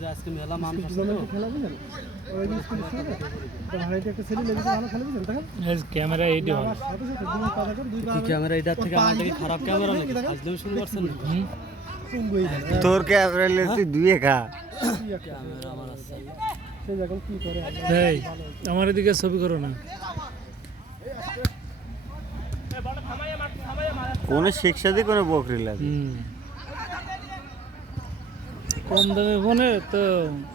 যে আজকে মেলা মানুষ আসছে তো খেলা বুঝেন ওই যে স্কুল ছেলে তো হাইটে একটা ছেলে লেগেছে ভালো খেলা বুঝেন দেখেন এই ক্যামেরা এইটা ভালো সাথে সাথে দুই পা দেখেন দুই পা কি ক্যামেরা এটা থেকে আমাদের কি খারাপ ক্যামেরা নাকি আজকে শুরু করছেন টুঙ্গুই তোর ক্যামেরা লে তুই দুয়ে খা ক্যামেরা আমার আছে সে এখন কি করে এই আমার এদিকে ছবি করো না কোন শিক্ষা দিয়ে কোনো বকরি লাগে কম দামে ফোনে তো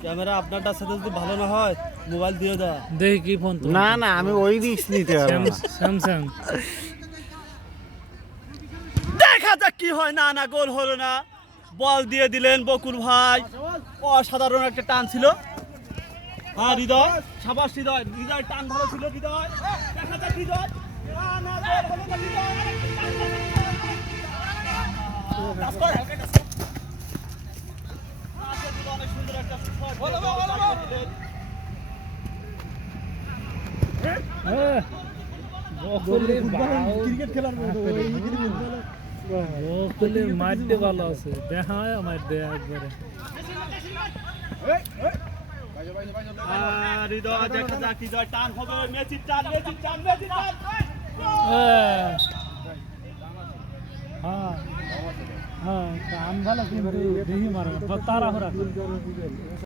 ক্যামেরা আপনারটার সাথে যদি ভালো না হয় মোবাইল দিয়ে দাও দেখি কি ফোন তো না না আমি ওই রিস্ক নিতে পারবো না স্যামসাং দেখা যাক কি হয়। না না গোল হলো না, বল দিয়ে দিলেন বকুল ভাই, অসাধারণ একটা টান ছিল। হ্যাঁ হৃদয়, সাবাস হৃদয়, হৃদয় টান ভালো ছিল হৃদয়, দেখা যাক হৃদয়। না না গোল হলো না হৃদয়, আরেকটা টান ভালো ছিল। টাচ কর, হালকা টাচ কর। আচ্ছা, হৃদয় অনেক সুন্দর একটা শট দিলেন। ক্রিকেট খেলার মতো ওই বকলে মারতে ভালো আছে দেখা হয় আমার দেয়া একবারে হৃদয় দেখা যাক হৃদয় টান হবে, মেসির টান, মেসির টান, মেসির টান। হ্যাঁ হ্যাঁ কাম ভালো কিন্তু দেখি মারা তারা